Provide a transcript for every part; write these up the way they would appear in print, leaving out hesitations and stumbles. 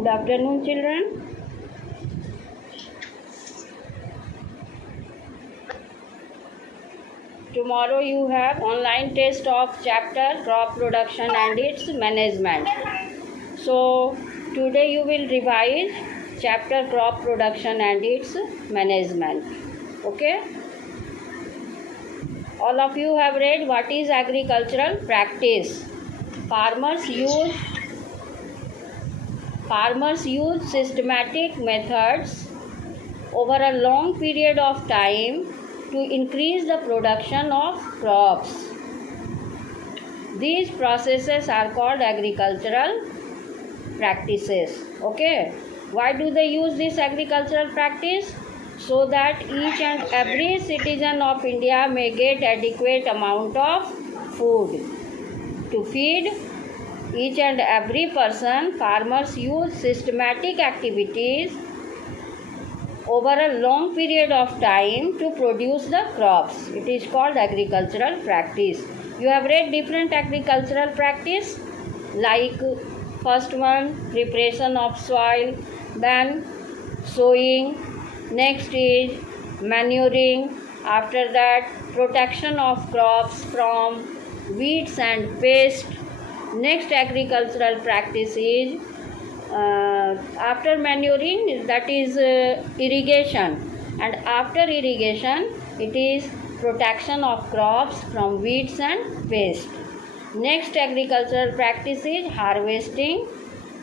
Good afternoon, children. Tomorrow you have online test of chapter crop production and its management. So today you will revise chapter crop production and its management. Okay? All of you have read what is agricultural practice. Farmers use systematic methods over a long period of time to increase the production of crops. These processes are called agricultural practices. Okay? Why do they use this agricultural practice? So that each and every citizen of India may get adequate amount of food. To feed each and every person, farmers use systematic activities over a long period of time to produce the crops. It is called agricultural practice. You have read different agricultural practice like first one, preparation of soil, then sowing, next is manuring, after that protection of crops from weeds and pests. Next agricultural practice is after manuring, that is irrigation, and after irrigation it is protection of crops from weeds and pests. Next agricultural practice is harvesting,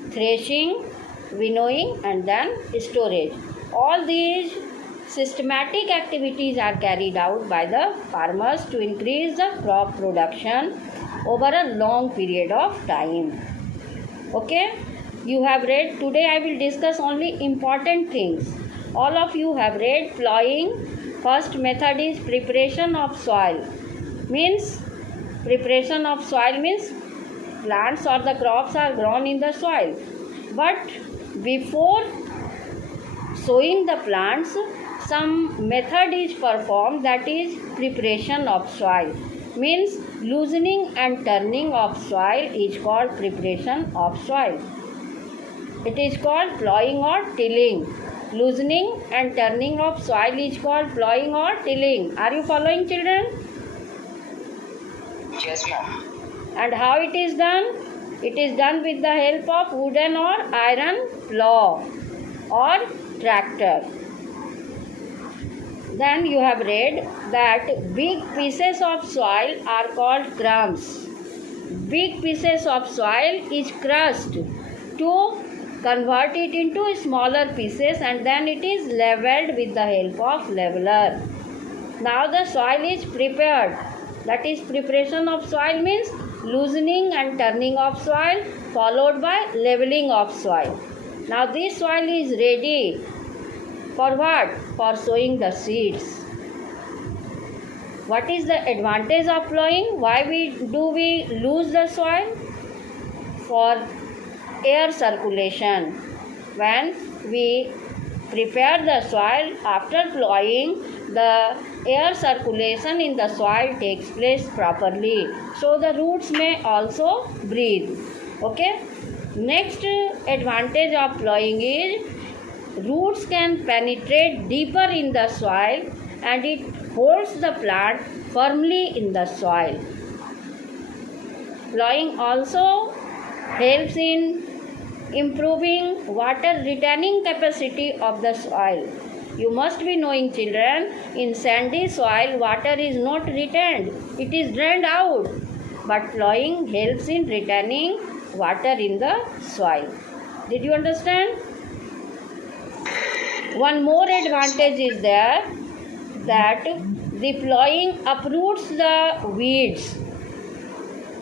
threshing, winnowing, and then storage. All these systematic activities are carried out by the farmers to increase the crop production over a long period of time. Okay? You have read. Today I will discuss only important things. All of you have read plowing. First method is preparation of soil. Preparation of soil means plants or the crops are grown in the soil. But before sowing the plants, some method is performed, that is preparation of soil. Loosening and turning of soil is called preparation of soil. It is called plowing or tilling. Loosening and turning of soil is called plowing or tilling. Are you following, children? Yes, ma'am. And how it is done? It is done with the help of wooden or iron plow or tractor. Then you have read that big pieces of soil are called crumbs. Big pieces of soil is crushed to convert it into smaller pieces, and then it is leveled with the help of leveler. Now the soil is prepared. That is preparation of soil means loosening and turning of soil followed by leveling of soil. Now this soil is ready for what? For sowing the seeds. What is the advantage of plowing? Why do we lose the soil? For air circulation. When we prepare the soil after plowing, the air circulation in the soil takes place properly, so the roots may also breathe. Okay? Next advantage of plowing is roots can penetrate deeper in the soil and it holds the plant firmly in the soil. Plowing also helps in improving water retaining capacity of the soil. You must be knowing, children, in sandy soil water is not retained, it is drained out. But plowing helps in retaining water in the soil. Did you understand? One more advantage is there, that the plowing uproots the weeds.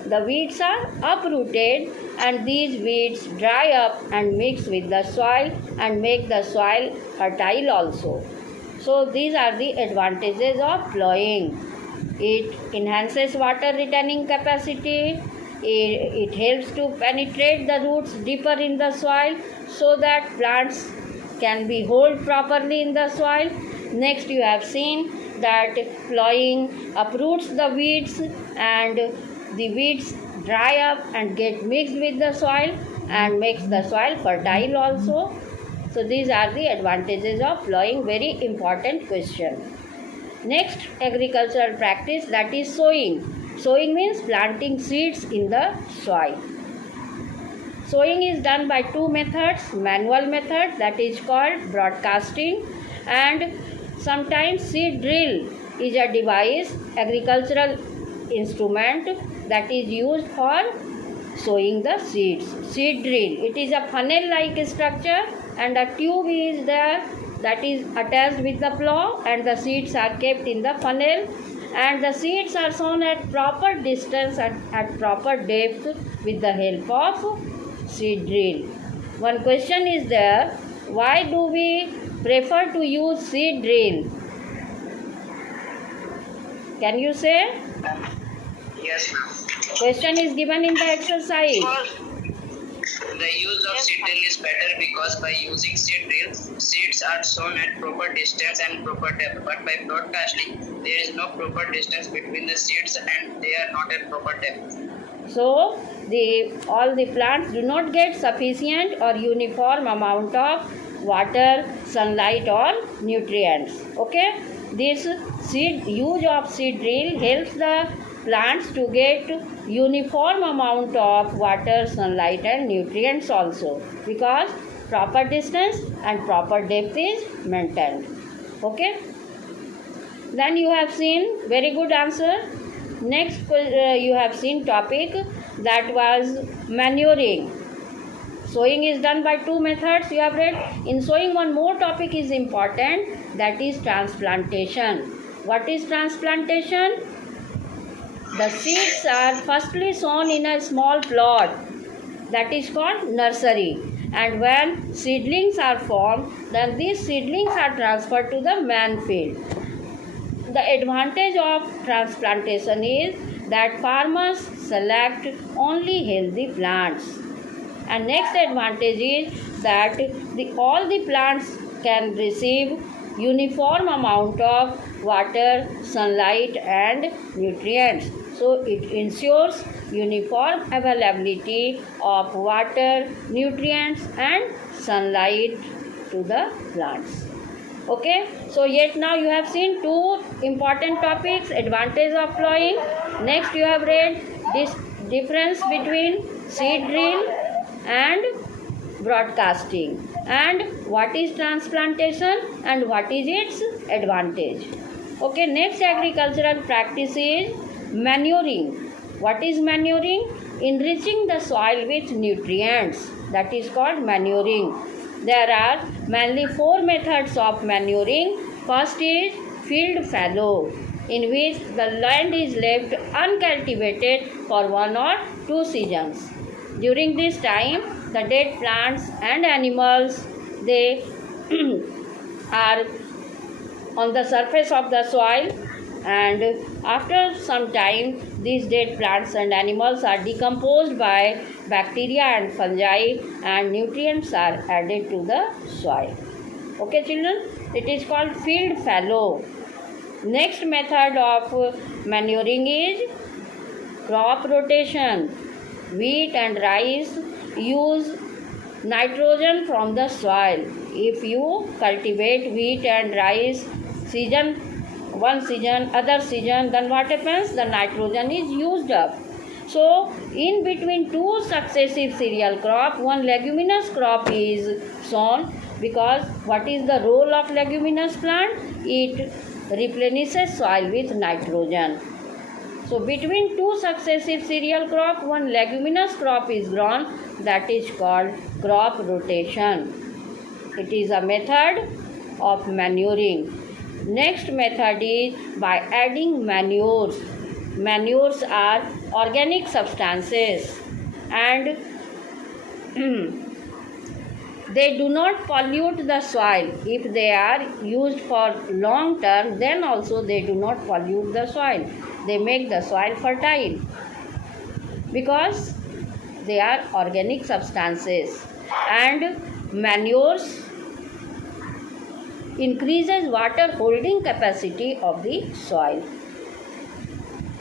The weeds are uprooted and these weeds dry up and mix with the soil and make the soil fertile also. So these are the advantages of plowing. It enhances water retaining capacity. It helps to penetrate the roots deeper in the soil so that plants can be held properly in the soil. Next, you have seen that plowing uproots the weeds and the weeds dry up and get mixed with the soil and makes the soil fertile also. So these are the advantages of plowing. Very important question. Next agricultural practice, that is sowing. Sowing means planting seeds in the soil. Sowing is done by two methods. Manual method, that is called broadcasting, and sometimes seed drill is a device, agricultural instrument that is used for sowing the seeds. Seed drill, it is a funnel like structure and a tube is there that is attached with the plow, and the seeds are kept in the funnel, and the seeds are sown at proper distance and at proper depth with the help of seed drill. One question is there, why do we prefer to use seed drill? Can you say? Yes, ma'am. Question is given in the exercise. The use of seed drill is better because by using seed drill, seeds are sown at proper distance and proper depth. But by broadcasting, there is no proper distance between the seeds and they are not at proper depth. So all the plants do not get sufficient or uniform amount of water, sunlight or nutrients. Okay, this use of seed drill helps the plants to get uniform amount of water, sunlight and nutrients also, because proper distance and proper depth is maintained. Okay, then you have seen very good answer. Next you have seen topic, that was manuring. Sowing is done by two methods, you have read. In sowing, one more topic is important, that is transplantation. What is transplantation? The seeds are firstly sown in a small plot, that is called nursery, and when seedlings are formed, then these seedlings are transferred to the main field. The advantage of transplantation is that farmers select only healthy plants. And next advantage is that all the plants can receive uniform amount of water, sunlight and nutrients. So it ensures uniform availability of water, nutrients and sunlight to the plants. Okay, so yet now you have seen two important topics, advantage of plowing. Next you have read this difference between seed drill and broadcasting, and what is transplantation and what is its advantage. Okay, next agricultural practice is manuring. What is manuring? Enriching the soil with nutrients, that is called manuring. There are mainly four methods of manuring. First is field fallow, in which the land is left uncultivated for 1 or 2 seasons. During this time, the dead plants and animals, they are on the surface of the soil, and after some time these dead plants and animals are decomposed by bacteria and fungi, and nutrients are added to the soil. Okay children, it is called field fallow. Next method of manuring is crop rotation. Wheat and rice use nitrogen from the soil. If you cultivate wheat and rice one season, other season, then what happens? The nitrogen is used up. So in between two successive cereal crop, one leguminous crop is sown, because what is the role of leguminous plant? It replenishes soil with nitrogen. So between two successive cereal crop, one leguminous crop is grown, that is called crop rotation. It is a method of manuring. Next method is by adding manures. Manures are organic substances, and they do not pollute the soil. If they are used for long term, then also they do not pollute the soil. They make the soil fertile because they are organic substances. And manures increases water holding capacity of the soil.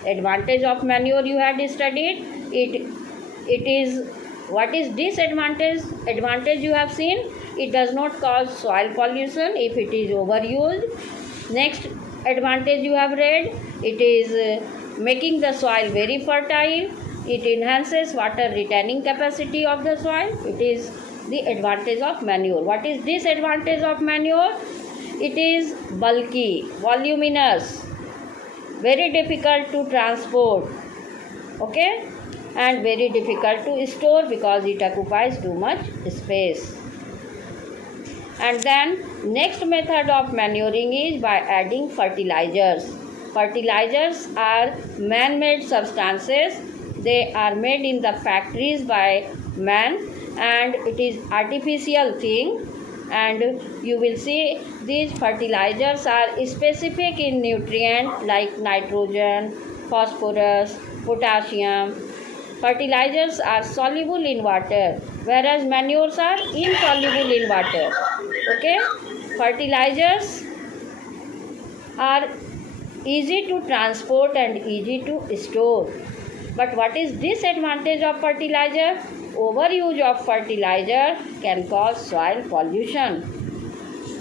Advantage of manure you had studied. It is What is disadvantage? Advantage you have seen, it does not cause soil pollution if it is overused. Next advantage you have read, it is making the soil very fertile. It enhances water retaining capacity of the soil. It is the advantage of manure. What is disadvantage of manure? It is bulky, voluminous, very difficult to transport, okay, and very difficult to store because it occupies too much space. And then next method of manuring is by adding fertilizers. Fertilizers are man-made substances. They are made in the factories by man, and it is artificial thing. And you will see these fertilizers are specific in nutrient like nitrogen, phosphorus, potassium. Fertilizers are soluble in water, whereas manures are insoluble in water. Okay, fertilizers are easy to transport and easy to store. But what is disadvantage of fertilizer? Overuse of fertilizer can cause soil pollution.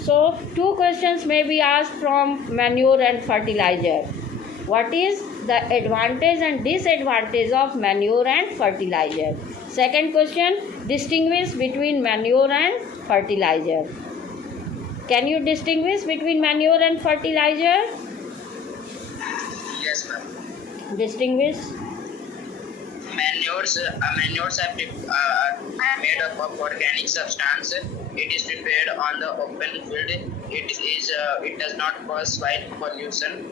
So, two questions may be asked from manure and fertilizer. What is the advantage and disadvantage of manure and fertilizer? Second question, distinguish between manure and fertilizer. Can you distinguish between manure and fertilizer? Yes, ma'am. Distinguish. Manures are made up of organic substance. It is prepared on the open field. It does not cause soil pollution.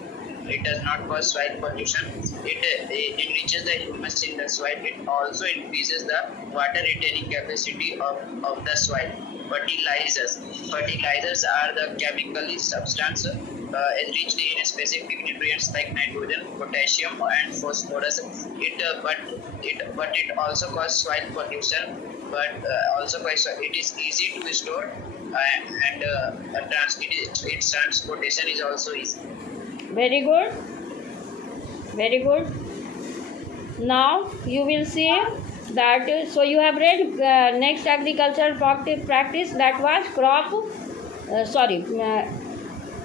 It enriches the humus in the soil. It also increases the water retaining capacity of the soil. Fertilizers are the chemical substance enriched in specific nutrients like nitrogen, potassium, and phosphorus. But it also causes soil pollution. It is easy to store, and its transportation is also easy. Very good. Very good. Now you will see that, so you have read next agricultural practice, that was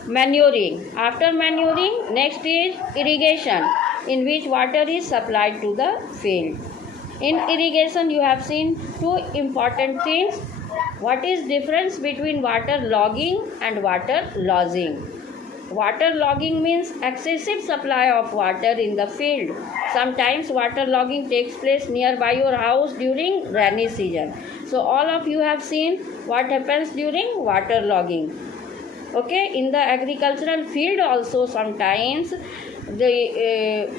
manuring. After manuring, next is irrigation, in which water is supplied to the field. In irrigation you have seen two important things. What is difference between water logging and water lodging? Water logging means excessive supply of water in the field. Sometimes water logging takes place nearby your house during rainy season. So all of you have seen what happens during water logging. Okay, in the agricultural field also sometimes the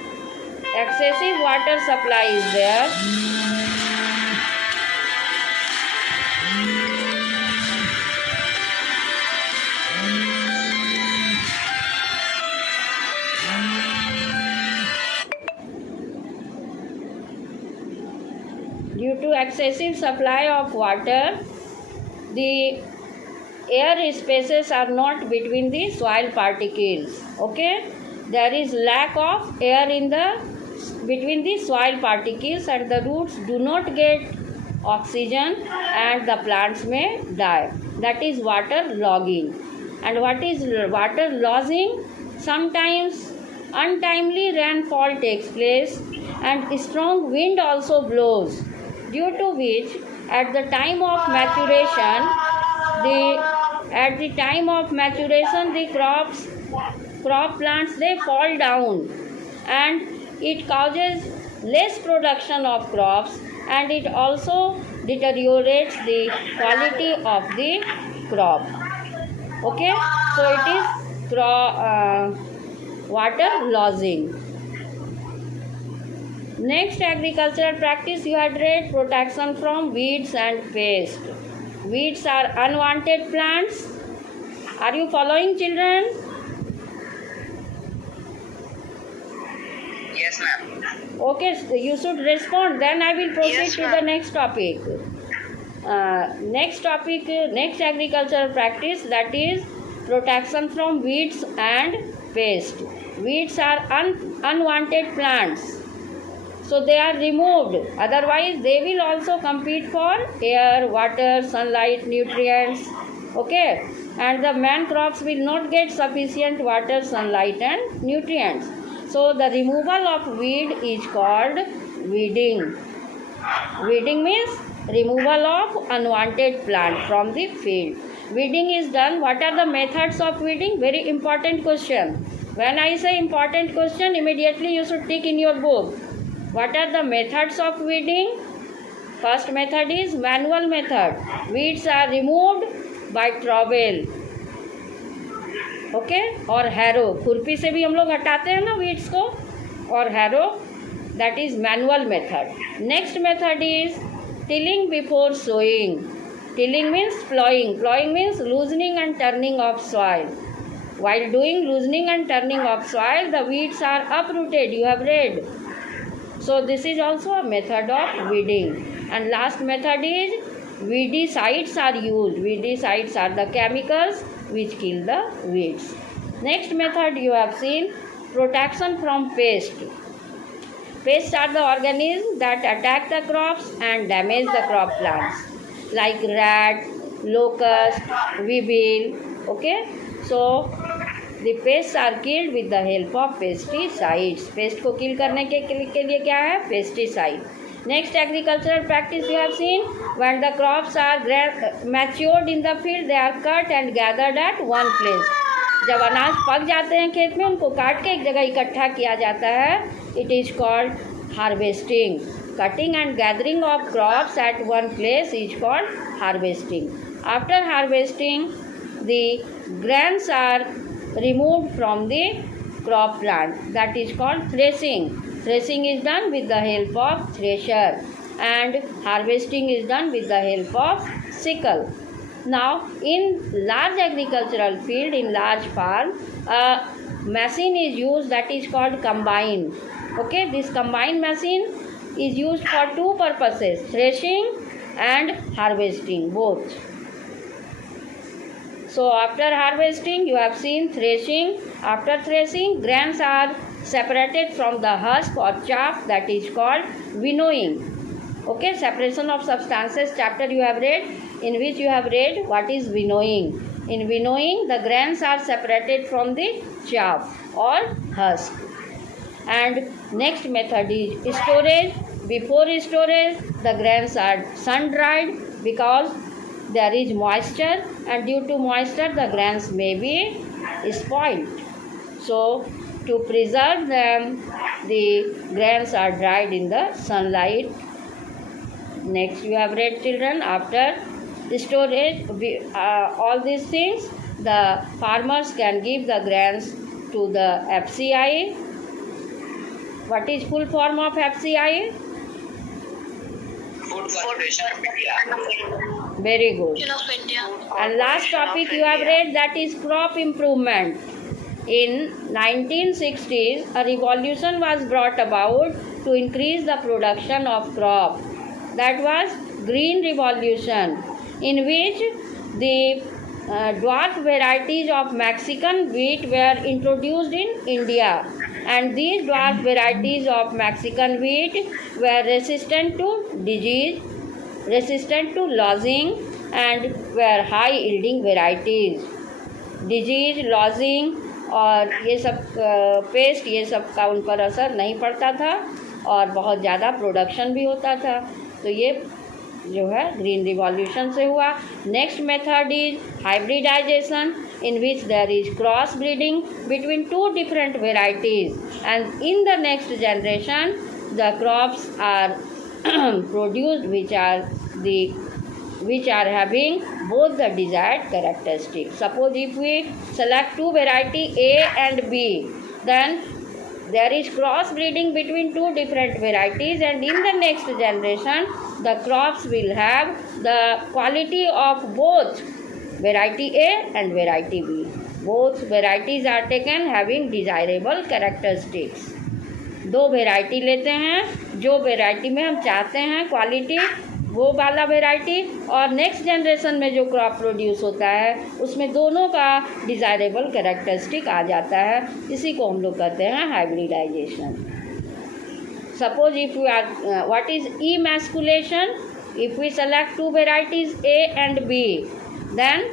excessive water supply is there. Due to excessive supply of water, the air spaces are not between the soil particles. Okay, there is lack of air in the between the soil particles, and the roots do not get oxygen and the plants may die. That is water logging. And what is water lodging? Sometimes untimely rainfall takes place and strong wind also blows, due to which at the time of maturation the crop plants, they fall down, and it causes less production of crops, and it also deteriorates the quality of the crop. Okay, so it is water lodging. Next agricultural practice you had read, protection from weeds and pests. Weeds are unwanted plants. Are you following, children? Yes, ma'am. Okay, so you should respond. Then I will proceed to the next topic. Next agricultural practice, that is protection from weeds and pests. Weeds are unwanted plants. so they are removed, otherwise they will also compete for air, water, sunlight, nutrients. Okay, and the main crops will not get sufficient water, sunlight and nutrients. So the removal of weed is called weeding. Weeding means removal of unwanted plant from the field. Weeding is done. What are the methods of weeding? Very important question. When I say important question, immediately you should tick in your book. What are the methods of weeding? First method is manual method. Weeds are removed by trowel. Okay, और harrow, खुरपी से भी हम लोग हटाते हैं ना weeds को, और harrow, that is manual method. Next method is tilling before sowing. Tilling means ploughing. Ploughing means loosening and turning of soil. While doing loosening and turning of soil, the weeds are uprooted. You have read. So this is also a method of weeding. And last method is weedicides are used. Weedicides are the chemicals which kill the weeds. Next method you have seen, protection from pest. Pests are the organisms that attack the crops and damage the crop plants, like rat, locust, weevil. Okay, so the pests are killed with the help of pesticides. Pest को kill करने के लिए क्या है? Pesticide. Next agricultural practice you have seen, when the crops are matured in the field, they are cut and gathered at one place. जब अनाज पक जाते हैं खेत में, उनको काट के एक जगह इकट्ठा किया जाता है. It is called harvesting. Cutting and gathering of crops at one place is called harvesting. After harvesting, the grains are removed from the crop plant. That is called threshing. Threshing is done with the help of thresher, and harvesting is done with the help of sickle. Now, in large agricultural field, in large farm, a machine is used that is called combine. Okay, this combine machine is used for two purposes: threshing and harvesting, both. So after harvesting, you have seen threshing. After threshing, grains are separated from the husk or chaff, that is called winnowing. Okay, separation of substances chapter you have read, in which you have read what is winnowing. In winnowing, the grains are separated from the chaff or husk. And next method is storage. Before storage, the grains are sun dried because there is moisture, and due to moisture the grains may be spoiled. So to preserve them, the grains are dried in the sunlight. Next you have read, children, after storage, all these things the farmers can give the grains to the FCI. What is full form of FCI? Food Corporation of India. Very good. And last topic you have read, that is crop improvement. In 1960s, a revolution was brought about to increase the production of crop. That was Green Revolution, in which the dwarf varieties of Mexican wheat were introduced in India. And these dwarf varieties of Mexican wheat were resistant to disease, resistant to lozing, and were high yielding varieties. Disease, lozing और ये सब paste, ये सब का उन पर असर नहीं पड़ता था और बहुत ज़्यादा प्रोडक्शन भी होता था. तो ये जो है ग्रीन रिवॉल्यूशन से हुआ. Next method is hybridisation, in which there is cross breeding between two different varieties, and in the next generation the crops are produced which are having both the desired characteristics. Suppose if we select two variety A and B, then there is cross breeding between two different varieties, and in the next generation the crops will have the quality of both variety A and variety B. Both varieties are taken having desirable characteristics. दो variety लेते हैं, जो variety में हम चाहते हैं quality वो वाला वेराइटी, और नेक्स्ट जनरेशन में जो क्रॉप प्रोड्यूस होता है उसमें दोनों का डिज़ायरेबल कैरेक्टरिस्टिक आ जाता है. इसी को हम लोग कहते हैं hybridisation. suppose if we are what is emasculation? If we select two varieties A and B, then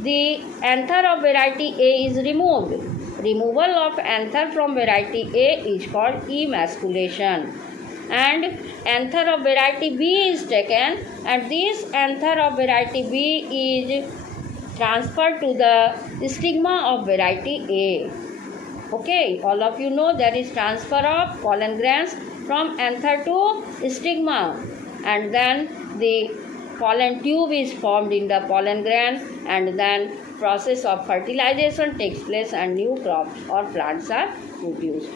the anther of variety A is removed. Removal of anther from variety A is called emasculation. And anther of variety B is taken, and this anther of variety B is transferred to the stigma of variety A. Okay, all of you know there is transfer of pollen grains from anther to stigma, and then the pollen tube is formed in the pollen grain, and then process of fertilization takes place and new crops or plants are produced.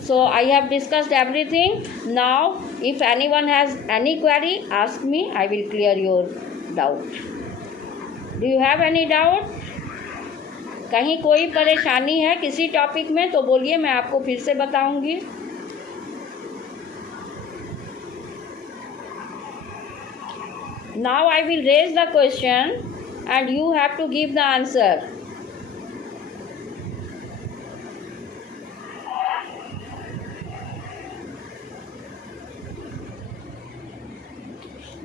So I have discussed everything. Now if anyone has any query, ask me. I will clear your doubt. Do you have any doubt? कहीं कोई परेशानी है किसी topic में तो बोलिए, मैं आपको फिर से बताऊंगी. Now I will raise the question and you have to give the answer.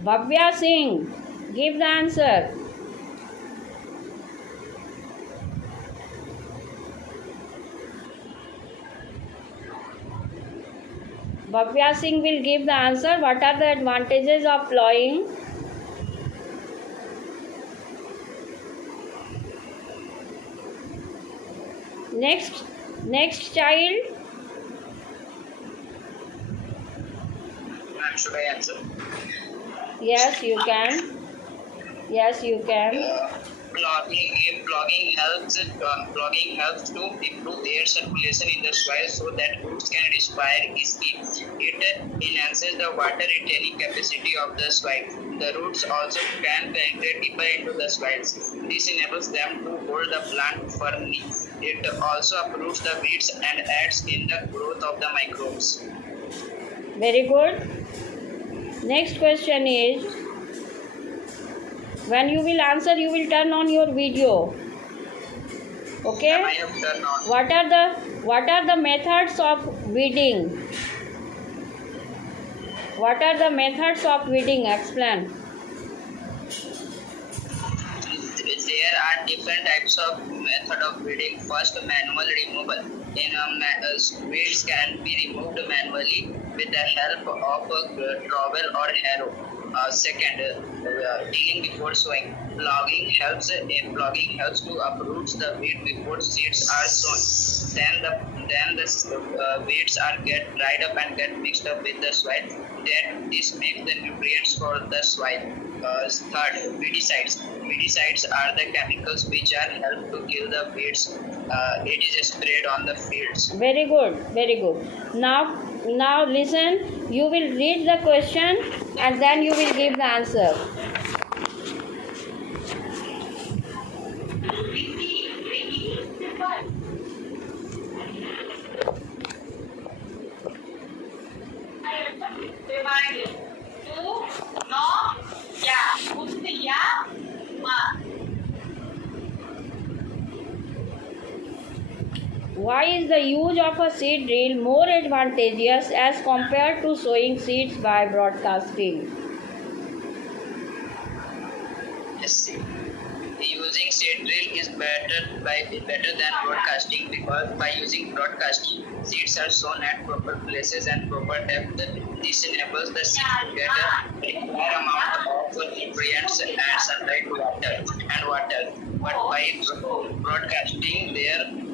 Bhavya Singh, give the answer. Bhavya Singh will give the answer. What are the advantages of plowing? Next child. Ma'am, should I answer? Yes, you can. Yes, you can. Plugging helps to improve air circulation in the soil so that roots can respire easily. It enhances the water retaining capacity of the soil. The roots also can penetrate deeper into the soils. This enables them to hold the plant firmly. It also uproots the weeds and aids in the growth of the microbes. Very good. Next question is, when you will answer, you will turn on your video. Okay? I have turned on. What are the methods of weeding? What are the methods of weeding? Explain. There are different types of method of weeding. First, manual removal. Weeds can be removed manually with the help of a trowel or harrow. Second, tilling before sowing. Plugging helps to uproot the weed before seeds are sown. Then the weeds are get dried up and get mixed up with the soil. Then this makes the nutrients for the soil. Third, weedicides. Weedicides are the chemicals which are help to kill the weeds. It is sprayed on the fields. Very good, very good. Now listen. You will read the question and then you will give the answer. Why is the use of a seed drill more advantageous as compared to sowing seeds by broadcasting? Yes. Using seed drill is better than broadcasting, because by using broadcasting, seeds are sown at proper places and proper depth. This enables the seed to get a required amount of nutrients and sunlight water. But by broadcasting,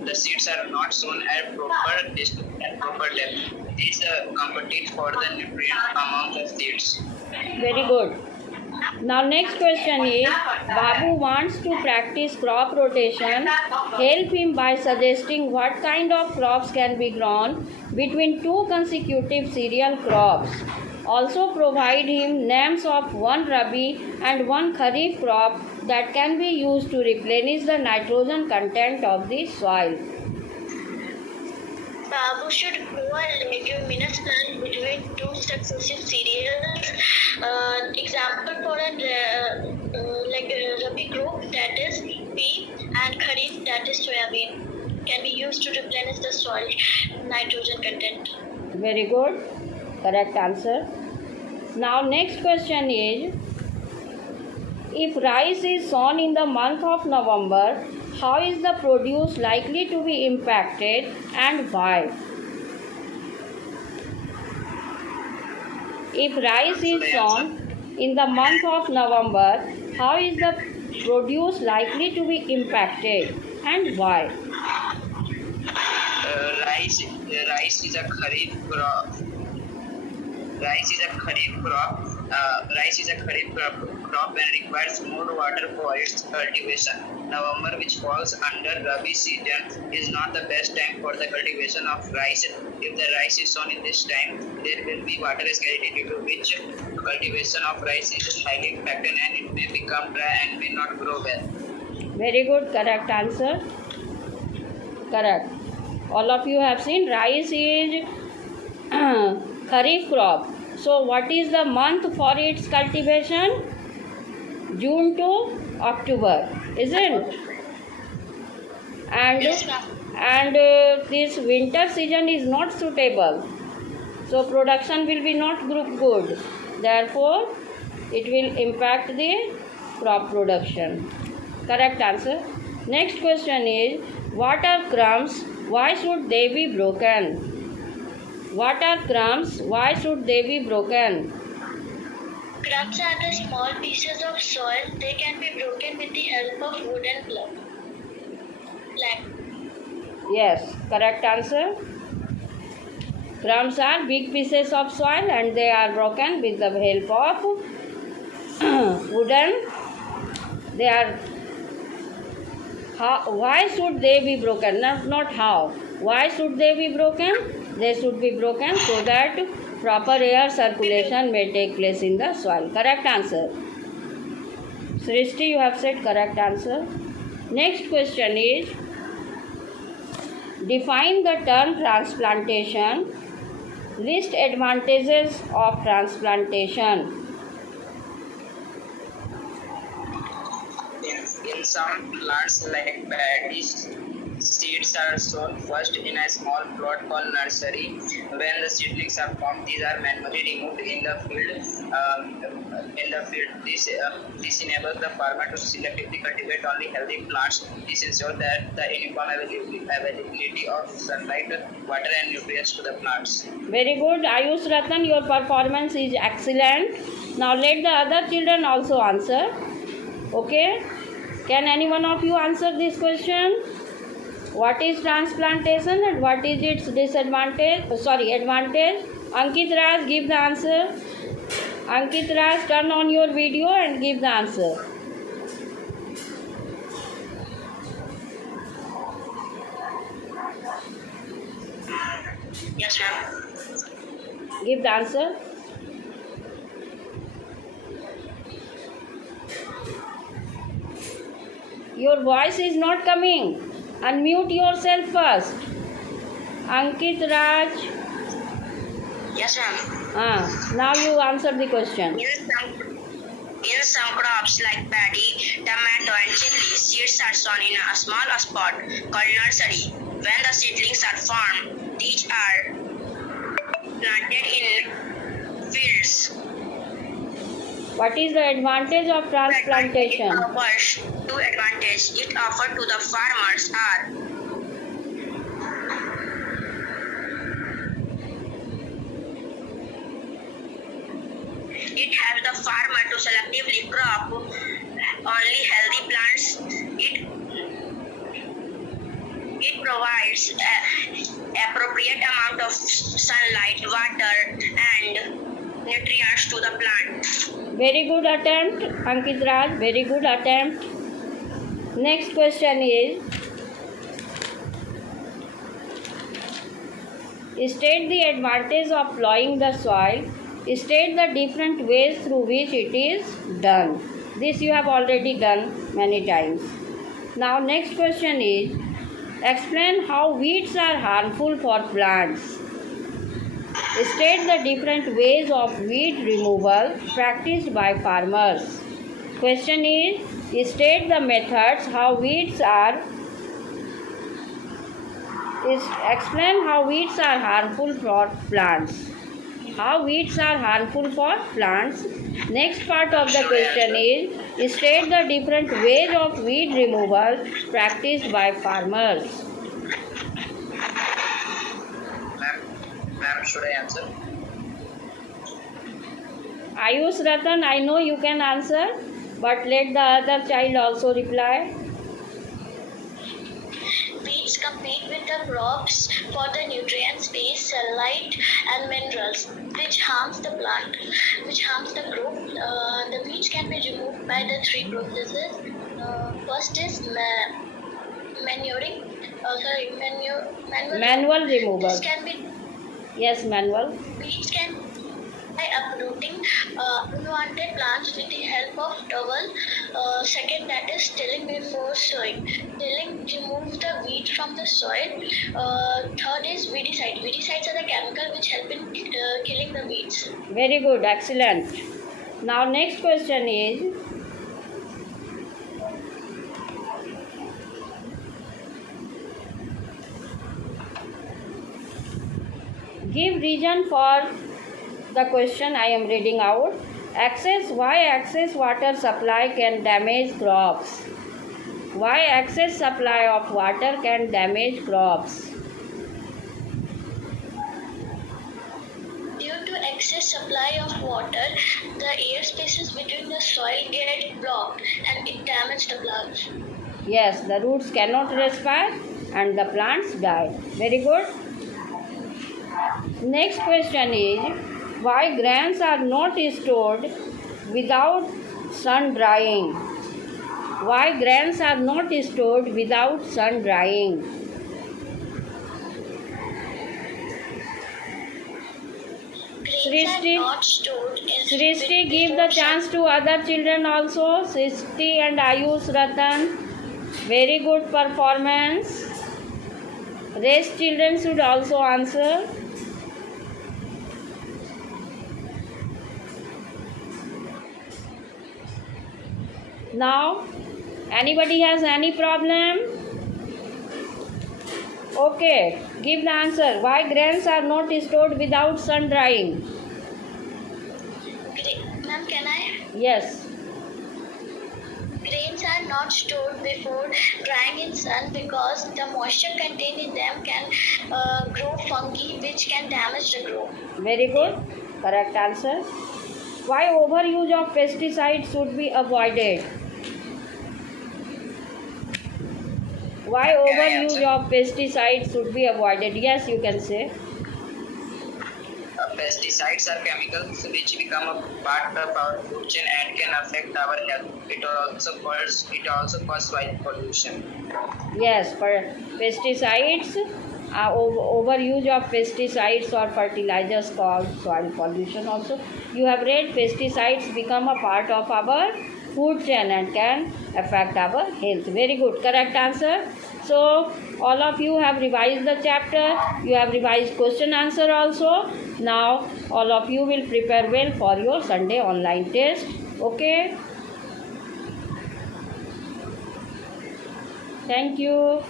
the seeds are not sown at proper distance and proper depth. This competes for the nutrient amount of seeds. Very good. Now next question is, Babu wants to practice crop rotation. Help him by suggesting what kind of crops can be grown between two consecutive cereal crops. Also provide him names of one Rabi and one Kharif crop that can be used to replenish the nitrogen content of the soil. Babu should grow a leguminous plant between two successive cereals. Example for a Rabi crop, that is wheat, and Kharif, that is soybean, can be used to replenish the soil nitrogen content. Very good. Correct answer. Now next question is, if rice is sown in the month of November, how is the produce likely to be impacted and why? If rice is sown in the month of November, how is the produce likely to be impacted and why? Rice is a kharif crop. Rice is a kharif crop and requires more water for its cultivation. November, which falls under Rabi season, is not the best time for the cultivation of rice. If the rice is sown in this time, there will be water scarcity, due to which cultivation of rice is highly impacted and it may become dry and may not grow well. Very good, correct answer. Correct. All of you have seen rice is kharif crop. So what is the month for its cultivation? June to October, isn't it? Yes, ma'am. And this winter season is not suitable. So production will be not good. Therefore, it will impact the crop production. Correct answer. Next question is, what are crumbs? Why should they be broken? What are crumbs? Why should they be broken? Crumbs are the small pieces of soil. They can be broken with the help of wooden plank. Yes, correct answer. Crumbs are big pieces of soil and they are broken with the help of wooden. They are. Why should they be broken? Not how. Why should they be broken? They should be broken so that proper air circulation may take place in the soil. Correct answer. Srishti, you have said correct answer. Next question is, define the term transplantation. List advantages of transplantation. In some plants like paddies, seeds are sown first in a small plot called nursery. When the seedlings are formed, these are manually removed in the field. This enables the farmer to selectively cultivate only healthy plants. This ensures that the uniform availability of sunlight, water, and nutrients to the plants. Very good, Ayush Ratan, your performance is excellent. Now let the other children also answer. Okay? Can any one of you answer this question? What is transplantation and what is its advantage? Ankit Raj, give the answer. Ankit Raj, turn on your video and give the answer. Yes, ma'am. Give the answer. Your voice is not coming. Unmute yourself first. Ankit Raj. Yes, ma'am. Now you answer the question. In some crops like paddy, tomato, and chili, seeds are sown in a small spot called nursery. When the seedlings are formed, these are planted in fields. What is the advantage of transplantation? Two advantages it offers to the farmers are it helps the farmer to selectively crop only healthy plants. It provides appropriate amount of sunlight, water, and nutrients to the plant. Very good attempt, Ankit Raj. Very good attempt. Next question is, state the advantage of plowing the soil. State the different ways through which it is done. This you have already done many times. Now next question is, explain how weeds are harmful for plants. State the different ways of weed removal practiced by farmers. Question is, state the methods how weeds are. Explain how weeds are harmful for plants. how weeds are harmful for plants. Next part of the question is state the different ways of weed removal practiced by farmers. Ma'am, should I answer? Ayush Ratan, I know you can answer, but let the other child also reply. Weeds compete with the crops for the nutrient space, sunlight, and minerals, which harms the plant, which harms the growth. The weeds can be removed by the three processes. First is manuring. Manual removal. This can be Yes, manual. weeds can by uprooting unwanted plants with the help of towel. Second, that is tilling before sowing. Tilling removes the weed from the soil. Third is weedicide. Weedicides are the chemical which help in killing the weeds. Very good, excellent. Now next question is give reason for the question I am reading out. Why excess water supply can damage crops? Why excess supply of water can damage crops? Due to excess supply of water, the air spaces between the soil get blocked and it damages the plants. Yes, the roots cannot respire and the plants die. Very good. Next question is why grains are not stored without sun drying? Why grains are not stored without sun drying? Grains are not stored in Srishti, give the chance to other children also. Srishti and Ayush Ratan. Very good performance. Rest children should also answer. Now, anybody has any problem? Okay, give the answer. Why grains are not stored without sun drying? Ma'am, can I? Yes. Grains are not stored before drying in sun because the moisture contained in them can grow fungi which can damage the growth. Very good. Correct answer. Why overuse of pesticides should be avoided? Why overuse of pesticides should be avoided? Yes, you can say. Pesticides are chemicals which become a part of our food chain and can affect our health. It also causes soil pollution. Yes, for pesticides, overuse of pesticides or fertilizers cause soil pollution also. You have read pesticides become a part of our food chain and can affect our health. Very good, correct answer. So all of you have revised the chapter. You have revised question answer also. Now all of you will prepare well for your Sunday online test. Okay. Thank you.